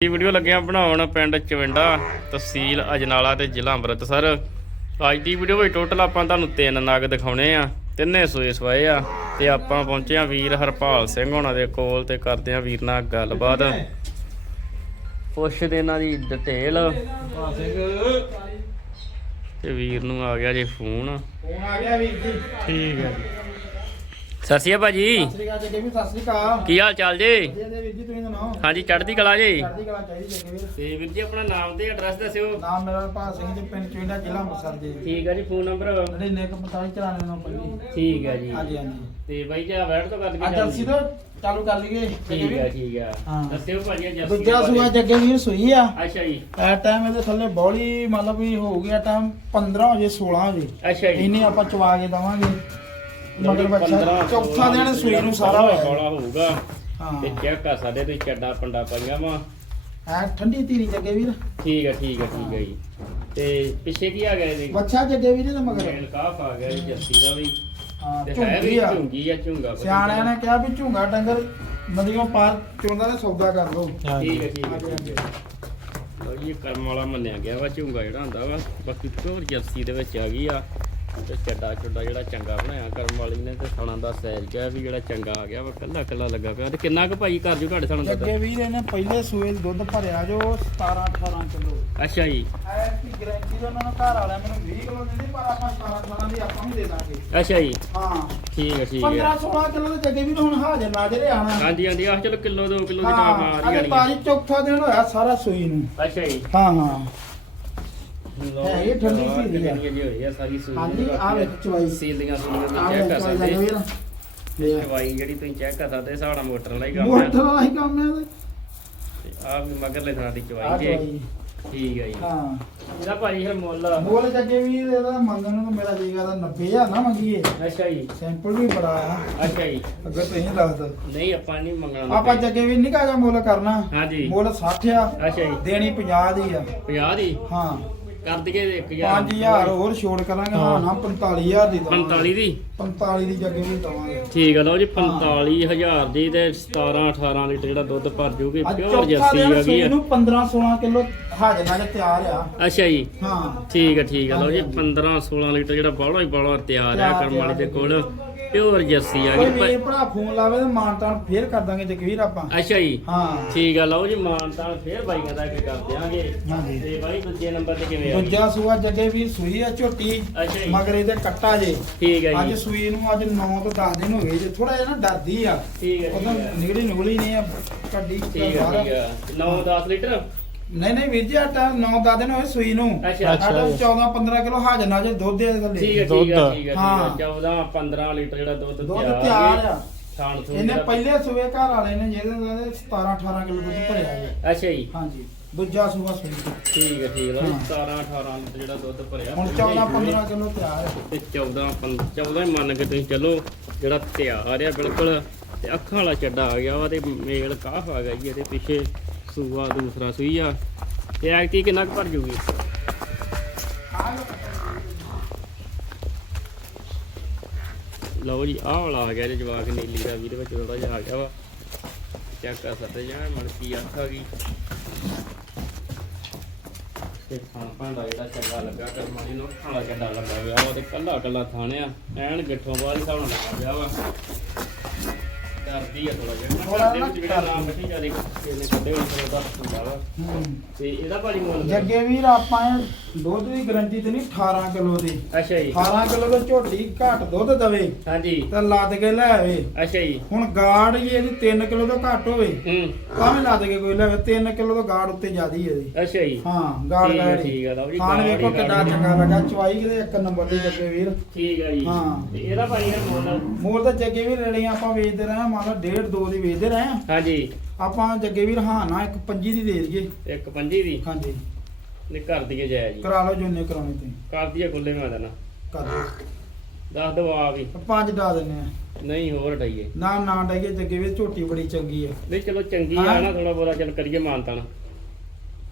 ਇਹ ਵੀਡੀਓ ਲੱਗਿਆ ਬਣਾਉਣ ਪਿੰਡ ਚਵਿੰਡਾ ਤਹਿਸੀਲ ਅਜਨਾਲਾ ਤੇ ਜ਼ਿਲ੍ਹਾ ਅੰਮ੍ਰਿਤਸਰ। ਅੱਜ ਦੀ ਵੀਡੀਓ ਵਿੱਚ ਟੋਟਲ ਆਪਾਂ ਤੁਹਾਨੂੰ ਤਿੰਨ ਨਗ ਦਿਖਾਉਣੇ ਆ ਤਿੰਨੇ ਸੋਏ ਸਵਾਏ ਆ ਤੇ ਆਪਾਂ ਪਹੁੰਚੇ ਆ ਵੀਰ ਹਰਪਾਲ ਸਿੰਘ ਹੋਣਾ ਦੇ ਕੋਲ ਤੇ ਕਰਦੇ ਆ ਵੀਰ ਨਾਲ ਗੱਲਬਾਤ। ਪੁੱਛਦੇ ਇਹਨਾਂ ਦੀ ਡਿਟੇਲ ਤੇ ਵੀਰ ਨੂੰ ਆ ਗਿਆ ਜੇ ਫੋਨ। ਫੋਨ ਆ ਗਿਆ ਵੀਰ ਜੀ। ਠੀਕ ਹੈ ਸਤਿ ਸ਼੍ਰੀ ਅਕਾਲ ਭਾਜੀ। ਸਤਿ ਸ੍ਰੀ ਅਕਾਲ ਜੀ ਵੀ ਸਤਿ ਸ੍ਰੀ ਅਕਾਲ। ਕੀ ਹਾਲ ਚਾਲ ਜੀ? ਜੀ ਦੇ ਵੀਰ ਜੀ ਤੁਸੀਂ ਸੁਣਾਓ? ਹਾਂਜੀ ਚੜ੍ਹਦੀ ਕਲਾ ਜੀ। ਚੜ੍ਹਦੀ ਕਲਾ ਚਾਹੀਦੀ ਜੱਗੇ ਵੀਰ। ਤੇ ਵੀਰ ਜੀ ਆਪਣਾ ਨਾਮ ਤੇ ਐਡਰੈਸ ਦੱਸਿਓ। ਨਾਮ ਮੇਰਾ ਭਾਗ ਸਿੰਘ ਜੀ ਪਿੰਡ ਚੁੰਡਾ ਜ਼ਿਲ੍ਹਾ ਅੰਮ੍ਰਿਤਸਰ ਜੀ। ਠੀਕ ਹੈ ਜੀ ਫੋਨ ਨੰਬਰ 99459499 ਠੀਕ ਹੈ ਜੀ। ਹਾਂਜੀ ਹਾਂਜੀ। ਤੇ ਬਾਈ ਜੀ ਵੈਟ ਤੋਂ ਕਰ ਅੱਜ ਜਲਸੀ ਤੋਂ ਚਾਲੂ ਕਰ ਲਈਏ। ਜੱਗੇ ਠੀਕ ਹੈ ਵੀਰ ਠੀਕ ਹੈ। ਹਾਂ। ਦੱਸਿਓ ਭਾਜੀ ਜਰਸੀ ਦੂਜਾ ਸੂਆ ਜੱਗੇ ਵੀਰ ਸੂਈ ਆ। ਅੱਛਾ ਜੀ। ਐ ਟਾਈਮ ਇਹਦੇ ਥੱਲੇ ਬੌਲੀ ਮਤਲਬ ਵੀ ਹੋ ਗਿਆ ਟਾਈਮ 15 ਵਜੇ 16 ਵਜੇ। ਅੱਛਾ ਜੀ। ਇੰਨੇ ਆਪਾਂ ਚਵਾ ਕੇ ਦਵਾਂਗੇ। ਮਗਰ ਬੱਚਾ 15 ਚੌਥਾ ਦਿਨ ਸੂਈ ਨੂੰ ਸਾਰਾ ਹੋਇਆ। ਬੜਾ ਹੋਊਗਾ। ਹਾਂ। ਤੇ ਚੈੱਕ ਕਰ ਸਕਦੇ ਤੁਸੀਂ ਚੱਡਾ ਪੰਡਾ ਪਾਈਆਂ ਵਾ। ਐ ਠੰਡੀ ਧੀਰੀ ਜੱਗੇ ਵੀਰ। ਠੀਕ ਹੈ ਠੀਕ ਹੈ ਠੀਕ ਹੈ ਜੀ। ਤੇ ਪਿੱਛੇ ਕੀ ਆ ਗਿਆ ਜੀ ਬੱਚਾ ਜੱਗੇ ਵੀਰ ਦੇ ਮਗਰ। ਮੇਲ ਕਾਫ ਆ ਗਿਆ ਜੀ ਜਰਸੀ ਦਾ ਵੀ। ਹਾਂ ਤੇ ਹੈ ਵੀ ਝੁੰਗੀ ਆ। ਝੁੰਗੀ ਆ ਝੁੰਗਾ ਵਧੀਆ। ਸਿਆਣਿਆਂ ਨੇ ਕਿਹਾ ਵੀ ਝੁੰਗਾ ਡੰਗਰ ਨਦੀਆਂ ਪਾਰ ਚੋਂਦਾ ਨੇ ਸੌਦਾ ਕਰ ਲਓ। ਠੀਕ ਹੈ ਠੀਕ ਹੈ ਹਾਂਜੀ, ਠੀਕ ਹੈ ਲਓ ਜੀ ਇਹ ਕਰਮ ਵਾਲਾ ਮੰਨਿਆ ਗਿਆ ਵਾ ਝੁੰਗਾ ਜਿਹੜਾ ਹੁੰਦਾ ਵਾ। ਬਾਕੀ ਪਿਓਰ ਜਰਸੀ ਦੇ ਵਿੱਚ ਆ ਗਈ ਆ। ਤੇ ਚੱਡਾ ਚੁੱਡਾ ਜਿਹੜਾ ਚੰਗਾ ਬਣਾਇਆ ਕਰਮ ਵਾਲੀ ਨੇ ਤੇ ਥਣਾ ਦਾ ਸਾਈਜ਼ ਕਿਹਾ ਵੀ ਜਿਹੜਾ ਚੰਗਾ ਆ ਗਿਆ ਵਾ ਕੱਲਾ ਕੱਲਾ ਲੱਗਾ ਪਿਆ। ਤੇ ਕਿੰਨਾ ਕੁ ਭਾਈ ਕਰ ਜੂ ਤੁਹਾਡੇ ਥਣ ਦੁੱਧ ਜੱਗੇ ਵੀਰ ਇਹਨੇ ਪਹਿਲੇ ਸੂਏ 'ਚ ਦੁੱਧ ਭਰਿਆ ਜੋ 17 18 ਕਿਲੋ। ਅੱਛਾ ਜੀ। ਐ ਕੀ ਗਰੰਟੀ ਦਾ ਉਹਨਾਂ ਨੂੰ ਘਰ ਵਾਲਿਆਂ ਮੈਨੂੰ 20 ਕਿਲੋ ਦਿੰਦੇ ਪਰ ਆਪਾਂ 17 18 ਦੀ ਆਪਾਂ ਵੀ ਦੇ ਦਾਂਗੇ। ਅੱਛਾ ਜੀ। ਹਾਂ। ਠੀਕ ਹੈ ਠੀਕ 15 ਹੈ 16 ਕਿਲੋ ਦੇ ਜੱਗੇ ਵੀਰ ਹੁਣ ਹਾਜ਼ਰ ਨਾਜ਼ਰੇ ਆਣਾ ਹਾਂਜੀ ਹਾਂਜੀ ਆਹ ਚਲੋ ਕਿਲੋ 2 ਕਿਲੋ ਦੀ ਤਾਂ ਮਾਰ ਹੀ ਆਣੀ ਚੌਥਾ ਦਿਨ ਹੋਇਆ ਸਾਰਾ ਸੂਈ ਨੂੰ। ਅੱਛਾ ਜੀ। ਹਾਂ ਹਾਂ। ਹੈ, ਇਹ ਠੰਡੀ ਜੀ, ਧੀਰੀ ਆ। ਕਿੰਨੀਆਂ ਜੀ ਹੋਈ ਆ ਸਾਰੀ ਸੂਈ ਹਾਂਜੀ ਆ ਵੇਖ ਚਵਾਈ। ਸੀਲੀਆਂ ਸੂਲੀਆਂ ਤੁਸੀਂ ਆ ਚੈੱਕ ਵੇਖ ਕਰ ਚਵਾਈ ਸਕਦੇ ਜੱਗੇ ਵੀਰ ਦੇਖ। ਚਵਾਈ ਜਿਹੜੀ ਤੁਸੀਂ ਚੈੱਕ ਕਰ ਸਕਦੇ ਸਾਡਾ ਮੋਟਰ ਵਾਲਾ ਹੀ ਕੰਮ ਮੋਟਰ ਹੈ ਵਾਲਾ ਹੀ ਕੰਮ ਹੈ ਆ ਵੀ ਮਗਰਲੇ ਥਾਂ ਦੀ ਆ ਚਵਾਈ ਜੇ। ਚਵਾਈ। ਠੀਕ ਹੈ ਜੀ। ਹਾਂ। ਇਹਦਾ ਭਾਜੀ ਫਿਰ ਮੁੱਲ ਬੋਲ ਜੱਗੇ ਵੀ ਇਹਦਾ ਮੰਗਣ ਨੂੰ ਮੇਰਾ ਜੀਗਾ ਦਾ 90000 ਨਾ ਮੰਗੀਏ। ਅੱਛਾ ਜੀ। ਸੈਂਪਲ ਵੀ ਬੜਾ ਆ। ਅੱਛਾ ਜੀ। ਅੱਗੇ ਤੁਸੀਂ ਦੱਸ ਦੋ ਨਹੀਂ ਆਪਾਂ ਨਹੀਂ ਮੰਗਣਾ। ਆਪਾਂ ਜੱਗੇ ਵੀ ਨਿਕਾ ਜਾ ਮੁੱਲ ਕਰਨਾ। ਹਾਂਜੀ। ਮੁੱਲ 60 ਆ। ਅੱਛਾ ਜੀ। ਦੇਣੀ 50 ਦੀ ਆ। 50 ਦੀ? ਹਾਂ। ਕਰ ਦਈਏ 1000 5000 ਹੋਰ ਛੋੜ ਕਰਾਂਗੇ ਹਾਂ ਨਾ 45000 ਦੀ ਦਵਾਂਗੇ। 45 ਦੀ? 45 ਦੀ ਜੱਗੇ ਵੀ ਦਵਾਂਗੇ। ਠੀਕ ਆ ਲਓ ਜੀ 45000 ਦੀ ਤੇ 17 18 ਲੀਟਰ ਜਿਹੜਾ ਦੁੱਧ ਭਰ ਜੂਗੀ ਪਿਓਰ ਦਿਨ ਆ। ਗਈ ਆ ਨੂੰ 15 16 ਕਿਲੋ ਹਾਜ਼ਰ ਨਾਲ ਤਿਆਰ ਆ। ਅੱਛਾ ਜੀ। ਹਾਂ। ਠੀਕ ਆ ਠੀਕ ਆ। ਲਓ ਜੀ ਹਾਂਜੀ, 15 16 ਲੀਟਰ ਜਿਹੜਾ ਬਾਹਲਾ ਹੀ ਬਾਹਲਾ ਤਿਆਰ ਆ ਕਰਮ ਵਾਲੀ ਦੇ। ਕੋਲ। ਪਿਓਰ ਜਰਸੀ ਆ ਗਈ ਵੀਰ ਭਰਾ ਫੋਨ ਲਾਵੇ ਤੇ ਮਾਨਤਾਨ ਫੇਰ ਕਰ ਦਾਂਗੇ ਜਗਵੀਰ ਆਪਾਂ। ਅੱਛਾ ਜੀ। ਹਾਂ। ਠੀਕ ਆ ਲਓ ਜੀ ਮਾਨਤਾ ਫੇਰ ਬਾਈਆਂ ਦਾ ਕੇ ਕਰ ਦਿਆਂਗੇ। ਹਾਂਜੀ। ਤੇ ਬਾਈ ਦੂਜੇ ਨੰਬਰ ਤੇ ਕਿਵੇਂ ਆ? ਦੂਜਾ ਸੂਆ ਜੱਗੇ ਵੀ ਸੂਈ ਆ ਝੋਟੀ ਮਗਰ ਇਹਦੇ ਕੱਟਾ ਜੇ। ਠੀਕ ਹੈ ਅੱਜ ਜੀ ਸੂਈ ਨੂੰ ਅੱਜ 9 ਤੋਂ 10 ਦਿਨ ਹੋ ਗਏ ਜੇ ਥੋੜਾ ਜਿਹਾ ਨਾ ਡਰਦੀ ਆ। ਠੀਕ ਹੈ ਹੈ ਨਿਗੜੀ ਨਿਗਲੀ ਨਹੀਂ ਆ ਕੱਢੀ ਠੀਕ ਹੈ 9 10 ਲੀਟਰ? ਨਹੀਂ ਨਹੀਂ ਵੀਰ ਜੀ ਆਟਾ 9 10 ਦਿਨ ਹੋਏ ਸੂਈ ਨੂੰ। ਅੱਛਾ ਆਟਾ 14 15 ਕਿਲੋ ਹਾਜ਼ਰ ਨਾਲ ਜੇ ਦੁੱਧ ਦੇ ਥੱਲੇ। ਠੀਕ ਹੈ ਠੀਕ ਹੈ ਦੁੱਧ। ਠੀਕ ਹੈ ਹਾਂ। 14 15 ਲੀਟਰ ਜਿਹੜਾ ਦੁੱਧ ਦੁੱਧ ਤਿਆਰ ਆ। ਖਾਣ ਤੋਂ ਇਹਨੇ ਪਹਿਲੇ ਸੂਏ ਘਰ ਵਾਲੇ ਨੇ ਜਿਹਦੇ ਨਾਲ 17 18 ਕਿਲੋ ਦੁੱਧ ਭਰਿਆ ਜੇ ਅੱਛਾ ਜੀ। ਹਾਂਜੀ ਦੂਜਾ ਸੂਆ ਸੂਈ। ਠੀਕ ਹੈ ਠੀਕ ਹੈ। ਲਓ ਜੀ, ਹਾਂ। 17 18 ਲੀਟਰ ਜਿਹੜਾ ਦੁੱਧ ਭਰਿਆ। ਹੁਣ 14 15 ਕਿਲੋ ਤਿਆਰ ਆ। ਤੇ 14 15 14 ਹੀ ਮੰਨ ਕੇ ਤੁਸੀਂ ਚੱਲੋ ਜਿਹੜਾ ਤਿਆਰ ਆ ਬਿਲਕੁਲ। ਤੇ ਅੱਖਾਂ ਵਾਲਾ ਚੱਡਾ ਆ ਗਿਆ ਵਾ ਤੇ ਮੇਲ ਕਾਫ ਆ ਗਿਆ ਜੀ ਇਹਦੇ ਪਿੱਛੇ। ਸੂਆ ਦੂਸਰਾ ਸੂਈ ਆ। ਤੇ ਐਕਟੀ ਕਿੰਨਾ ਕੁ ਭਰ ਜੂਗੀ? ਲਓ ਜੀ, ਆਹ ਵਾਲਾ ਆ ਗਿਆ ਜੀ ਜਵਾਕ ਨੀਲੀ ਦਾ ਵੀ ਵਿੱਚ ਥੋੜਾ ਜਿਹਾ ਆ ਗਿਆ ਵਾ। ਚੈੱਕ ਕਰ ਸਕਦੇ ਜਾਂ ਮਲਕੀ ਅੱਖ ਆ ਗਈ। ਤੇ ਖਾਣ ਭਾਂਡਾ ਜਿਹੜਾ ਚੰਗਾ ਲੱਗਾ, ਕਰਮਾਂ ਨੂੰ ਖਾਣਾ ਚੱਡਾ ਲੱਗਾ ਗਿਆ ਵਾ। ਤੇ ਕੱਲਾ ਕੱਲਾ ਥਾਣਿਆ ਐਨ ਗਿੱਠੋਂ ਬਾਹਰ ਹੀ ਹਿਸਾਬ ਨਾਲ ਲੱਗਾ ਗਿਆ ਵਾ। ਕਰਦੀ ਆ ਥੋੜਾ ਜਿਹਾ। ਥੋੜ੍ਹਾ ਘਰ ਦੇ ਵਿੱਚ ਜਿਹੜਾ ਨਾ ਨਾਮ ਕੱਢੀ ਜਾਂਦੀ ਇਹਨੇ ਕੱਢੇ ਹੁਣ ਫਿਰ ਉਹਦਾ ਹੁੰਦਾ ਵਾ। ਹੂੰ। ਤੇ ਇਹਦਾ ਭਾਜੀ ਮੁੱਲ ਜੱਗੇ ਵੀਰ ਆਪਾਂ ਇਹ ਦੁੱਧ ਦੀ ਗਰੰਟੀ ਤੇ ਨਹੀਂ 18 ਕਿਲੋ ਦੀ। ਅੱਛਾ ਜੀ। 18 ਕਿਲੋ ਦਾ ਝੋਟੀ ਘੱਟ ਦੁੱਧ ਦਵੇ ਹਾਂਜੀ। ਤੇ ਲੱਦ ਕੇ ਲੈ ਆਵੇ। ਅੱਛਾ ਜੀ। ਹੁਣ ਗਾੜ ਹੀ ਇਹਦੀ 3 ਕਿਲੋ ਤੋਂ ਘੱਟ ਹੋਵੇ ਹੂੰ। ਭਾਵੇਂ ਲੱਦ ਕੇ ਕੋਈ ਲੈਵੇ 3 ਕਿਲੋ ਤੋਂ ਗਾੜ ਉੱਤੇ ਜ਼ਿਆਦੀ ਇਹਦੀ। ਅੱਛਾ ਜੀ। ਹਾਂ ਗਾੜ ਹੈ, ਗਾੜੀ ਠੀਕ ਹੈ, ਲਓ ਜੀ, ਖਾਣ ਵੇਖੋ ਹੀ ਗਾੜੀ। ਚੰਗਾ ਲੱਗਾ ਚਵਾਈ ਕਿਤੇ ਇੱਕ ਨੰਬਰ ਦੀ ਜੱਗੇ ਵੀਰ। ਠੀਕ ਹੈ ਜੀ। ਹਾਂ। ਤੇ ਇਹਦਾ ਭਾਜੀ ਫਿਰ ਮੁੱਲ? ਮੋਰ ਤਾਂ ਜੱਗੇ ਵੀਰ ਰੇੜੀਆਂ ਆਪਾਂ ਵੇਚਦੇ ਰਹੇ ਹਾਂ ਮੰਨ ਲਓ ਡੇਢ ਦੋ ਦੀ ਵੇਚਦੇ ਰਹੇ ਹਾਂ ਹਾਂਜੀ। ਆਪਾਂ ਜੱਗੇ ਵੀਰ ਹਾਂ ਨਾ ਇੱਕ ਪੰਜੀ ਦੀ ਦੇ ਦਈਏ। ਇੱਕ ਪੰਜੀ ਦੀ? ਹਾਂਜੀ। ਨੇ ਕਰ ਦਈਏ ਜਾਇਆ ਜੀ। ਕਰਾ ਲਓ ਜੁਨੇ ਕਰਾਉਣੀ ਤੇ ਕਰ ਦਈਏ ਖੁੱਲੇ ਮੈਂ ਦੇਣਾ ਕਰ ਦਿਓ। ਦੱਸ ਦਵਾ ਆ ਵੀ ਪੰਜ ਡਾ ਦਿੰਨੇ ਆ। ਨਹੀਂ ਹੋਰ ਡਾਈਏ ਨਾ ਨਾ ਡਾਈਏ ਜੱਗੇ ਵੀਰ ਝੋਟੀ ਬੜੀ ਚੰਗੀ ਆ। ਨਹੀਂ ਚਲੋ ਚੰਗੀ। ਆ ਨਾ ਥੋੜਾ ਬੋਲਾ ਚੱਲ ਕਰੀਏ ਮਾਨਤਾਨ।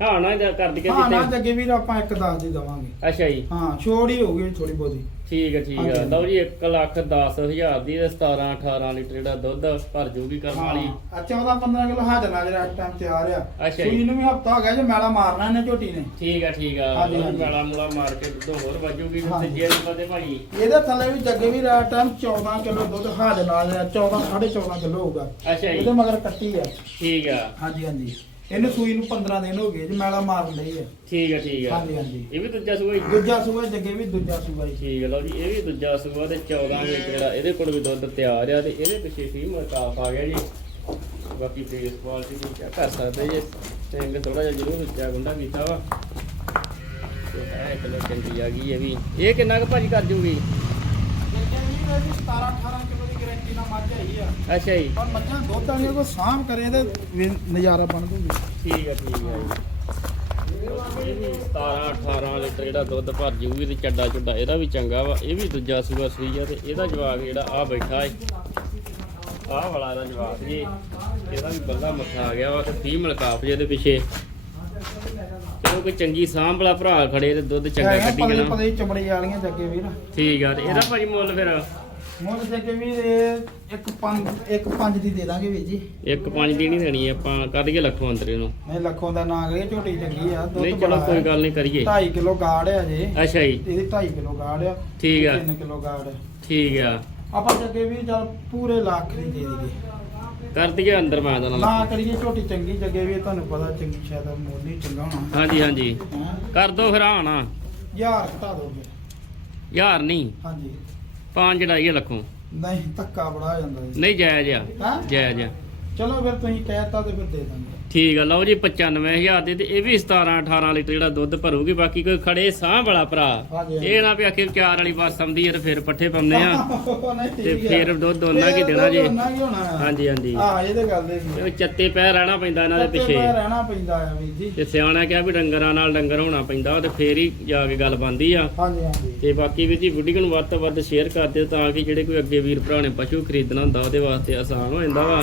ਹਾਂ ਨਾ ਇਹਦਾ ਕਰ ਦਈਏ ਹਾਂ ਨਾ ਜੱਗੇ ਵੀਰ ਆਪਾਂ ਇੱਕ ਦੱਸ ਦੀ ਦਵਾਂਗੇ। ਅੱਛਾ ਜੀ। ਹਾਂ ਛੋੜ ਹੀ ਹੋਊਗੀ ਥੋੜੀ ਬਹੁਤੀ। ਠੀਕ ਹੈ ਠੀਕ ਹੈ। ਹਾਂਜੀ। ਲਓ ਜੀ 1 ਲੱਖ 10 ਹਜ਼ਾਰ ਦੀ ਤੇ 17 18 ਲੀਟਰ ਜਿਹੜਾ ਦੁੱਧ ਭਰ ਜੂਗੀ ਕਰਨ ਵਾਲੀ। ਹਾਂ ਆ 14 15 ਕਿਲੋ ਹਾਜ਼ਰ ਨਾਲ ਜਿਹੜਾ ਇਸ ਟਾਈਮ ਤਿਆਰ ਆ। ਅੱਛਾ ਜੀ। ਸੂਈ ਨੂੰ ਵੀ ਹਫਤਾ ਹੋ ਗਿਆ ਜੇ ਮੈਲਾ ਮਾਰਨਾ ਇਹਨੇ ਝੋਟੀ ਨੇ। ਠੀਕ ਹੈ ਠੀਕ ਹੈ। ਹਾਂਜੀ, ਹਾਂਜੀ। ਮੂਲਾ ਮਾਰ ਕੇ ਦੁੱਧ ਹੋਰ ਵਾਜੂਗੀ ਤੇ ਹਾਂਜੀ। ਜੇ ਨੰਬਰ ਤੇ ਭਾਈ। ਇਹਦੇ ਥੱਲੇ ਵੀ ਜੱਗੇ ਵੀ ਇਸ ਟਾਈਮ 14 ਕਿਲੋ ਦੁੱਧ ਹਾਜ਼ਰ ਨਾਲ ਜਿਹੜਾ 14 14.5 ਕਿਲੋ ਹੋਊਗਾ। ਅੱਛਾ ਇਹਦੇ ਜੀ ਮਗਰ ਕੱਟੀ ਆ। ਠੀਕ ਆ। ਹਾਂਜੀ ਹਾਂਜੀ। ਇਹਨੂੰ ਸੂਈ ਨੂੰ 15 ਦਿਨ ਹੋ ਗਏ ਜੀ ਮੈਲਾ ਮਾਰਨ ਲਈ ਆ। ਠੀਕ ਹੈ ਠੀਕ ਆ। ਹਾਂਜੀ ਹਾਂਜੀ। ਇਹ ਵੀ ਦੂਜਾ ਸੂਆ ਹੀ ਦੂਜਾ ਸੂਆ ਜੱਗੇ ਵੀ ਦੂਜਾ ਸੂਆ ਜੀ ਠੀਕ ਹੈ ਲਓ ਜੀ ਇਹ ਵੀ ਦੂਜਾ ਸੂਆ ਤੇ 14 ਵਿੱਚ ਜਿਹੜਾ ਇਹਦੇ ਕੋਲ ਵੀ ਦੁੱਧ ਤਿਆਰ ਆ ਤੇ ਇਹਦੇ ਪਿੱਛੇ ਫੀ ਮਰਕਾਫ ਆ ਗਿਆ ਜੀ। ਬਾਕੀ ਫੇਸ ਕੁਆਲਿਟੀ ਤੁਸੀਂ ਚੈੱਕ ਕਰ ਸਕਦੇ ਜੇ। ਸਿੰਘ ਥੋੜਾ ਜਿਹਾ ਜ਼ਰੂਰ ਉੱਚਾ ਗੁੰਡਾ ਕੀਤਾ ਵਾ। ਤੇ ਹੈ ਚਲੋ ਚੰਗੀ ਆ ਗਈ ਇਹ ਵੀ। ਇਹ ਕਿੰਨਾ ਕੁ ਭਾਜੀ ਕਰ ਜੂਗੀ? ਜੱਗੇ ਵੀ ਇਹਦੀ 17 18 ਕਿਲੋ ਦੀ ਗਾਰੰਟੀ ਨਾਲ ਮੱਝ ਆ। ਅੱਛਾ ਜੀ। ਪਰ ਮੱਝਾਂ ਦੁੱਧ ਵਾਲੀਆਂ ਕੋ ਸਾਂਭ ਕਰੇ ਤੇ ਵੀ ਨਜ਼ਾਰਾ ਬਣ ਦੂਗੀ ਠੀਕ ਹੈ ਠੀਕ ਹੈ ਜੀ। ਇਹ ਵੀ 17 18 ਲੀਟਰ ਜਿਹੜਾ ਦੁੱਧ ਭਰ ਜੂਗੀ ਤੇ ਚੱਡਾ ਚੁੱਡਾ ਇਹਦਾ ਵੀ ਚੰਗਾ ਵਾ। ਇਹ ਵੀ ਦੂਜਾ ਸੂਆ ਸੂਈ ਆ ਤੇ ਇਹਦਾ ਜਵਾਬ ਜਿਹੜਾ ਆ ਬੈਠਾ ਏ। ਆਹ ਵਾਲਾ ਇਹਦਾ ਜਵਾਬ ਜੀ ਇਹਦਾ ਵੀ ਬੱਲਾ ਮੱਥਾ ਆ ਗਿਆ ਵਾ ਤੇ 30 ਮਲਕਾਫ ਜੀ ਇਹਦੇ ਪਿੱਛੇ। ਚਲੋ ਕੋਈ ਚੰਗੀ ਸਾਂਭ ਵਾਲਾ ਭਰਾ ਖੜੇ ਤੇ ਦੁੱਧ ਚੰਗਾ ਕੱਢੀ ਜਾਣਾ। ਪਤਲੀ ਚਮੜੀ ਵਾਲੀਆਂ ਜੱਗੇ ਵੀਰ ਠੀਕ ਆ ਤੇ ਇਹਦਾ ਭਾਜੀ ਮੁੱਲ ਫਿਰ? ਮੁੱਲ ਜੱਗੇ ਵੀਰ ਇਹ ਇੱਕ ਪੰਜ ਇੱਕ ਪੰਜ ਦੀ ਦੇ ਦਾਂਗੇ ਵੀਰ ਜੀ। ਇੱਕ ਪੰਜ ਦੀ ਨਹੀਂ ਦੇਣੀ ਆਪਾਂ ਕਰ ਦਈਏ ਲੱਖੋਂ ਅੰਦਰ ਇਹਨੂੰ। ਨਹੀਂ ਲੱਖੋਂ ਦਾ ਨਾਂ ਕਰੀਏ ਝੋਟੀ ਚੰਗੀ ਆ ਨਹੀਂ ਦੁੱਧ ਚਲੋ ਬੜਾ ਕੋਈ ਗੱਲ ਨਹੀਂ ਕਰੀਏ। 2.5 ਕਿਲੋ ਗਾੜ ਆ ਜੇ। ਅੱਛਾ ਜੀ। ਇਹਦੀ 2.5 ਕਿਲੋ ਗਾੜ ਆ ਠੀਕ ਆ। 3 ਕਿਲੋ ਗਾੜ ਆ। ਠੀਕ ਆ। ਆਪਾਂ ਜੱਗੇ ਵੀਰ ਚੱਲ ਪੂਰੇ ਲੱਖ ਦੀ ਦੇ ਦਈਏ। ਕਰ ਦਈਏ ਅੰਦਰ ਮੈਂ ਦਾ ਨਾ ਕਰੀਏ ਝੋਟੀ ਚੰਗੀ ਜੱਗੇ ਵੀਰ ਤੁਹਾਨੂੰ ਪਤਾ ਚੰਗੀ ਸ਼ਾਇਦ ਮੁੱਲ ਹੀ ਚੰਗਾ ਹੋਣਾ। ਹਾਂਜੀ ਹਾਂਜੀ। ਹੈਂ? ਕਰ ਦੋ ਫਿਰ ਆਣਾ ਹਜ਼ਾਰ ਘਟਾ ਦੋਗੇ। ਯਾਰ ਨਹੀਂ। ਹਾਂਜੀ। ਪੰਜ ਚੜਾਈਏ ਲੱਖੋਂ। ਨਹੀਂ ਧੱਕਾ ਬੜਾ ਜਾਂਦਾ ਜੀ। ਨਹੀਂ ਜਾਇਜ਼ ਆ। ਹਾਂ? ਜਾਇਜ਼ ਆ। ਚਲੋ ਫਿਰ ਤੁਸੀਂ ਕਹਿਤਾ ਤੇ ਫਿਰ ਦੇ ਦਾਂਗੇ। ਠੀਕ ਆ ਲਓ ਜੀ 95000 ਦੇ ਤੇ ਇਹ ਵੀ 17 18 ਲੀਟਰ ਜਿਹੜਾ ਦੁੱਧ ਭਰੂਗੀ ਬਾਕੀ ਕੋਈ ਖੜੇ ਸਾਹ ਵਾਲਾ ਭਰਾ। ਇਹ ਨਾ ਵੀ ਆਖੇ ਚਾਰ ਵਾਲੀ ਬੱਸ ਆਉਂਦੀ ਤੇ ਫਿਰ ਪੱਠੇ ਪਾਉਂਦੇ ਆ। ਤੇ। ਫਿਰ ਦੁੱਧ ਉਹਨਾਂ ਕੀ ਦੇਣਾ ਜੀ। ਹਾਂਜੀ ਹਾਂਜੀ। ਹਾਂ ਇਹ ਤੇ ਗੱਲ ਦੇ ਚੱਤੇ ਪੈ ਰਹਿਣਾ ਪੈਂਦਾ ਇਹਨਾਂ ਦੇ ਪਿੱਛੇ ਪਿੱਛੇ। ਰਹਿਣਾ ਪੈਂਦਾ ਆ ਵੀਰ ਜੀ। ਤੇ ਸਿਆਣਾ ਕਿਹਾ ਵੀ ਡੰਗਰਾਂ ਨਾਲ ਡੰਗਰ ਹੋਣਾ ਪੈਂਦਾ ਤੇ ਫੇਰ ਹੀ ਜਾ ਕੇ ਗੱਲ ਬਣਦੀ ਆ। ਹਾਂਜੀ ਹਾਂਜੀ। ਤੇ ਬਾਕੀ ਵੀ ਜੀ ਵੀਡੀਓ ਨੂੰ ਵੱਧ ਤੋਂ ਵੱਧ ਸ਼ੇਅਰ ਕਰ ਦਿਓ ਤਾਂ ਕਿ ਜਿਹੜੇ ਕੋਈ ਅੱਗੇ ਵੀਰ ਭਰਾ ਨੇ ਪਸ਼ੂ ਖਰੀਦਣਾ ਹੁੰਦਾ ਉਹਦੇ ਵਾਸਤੇ ਆਸਾਨ ਹੋ ਜਾਂਦਾ ਵਾ।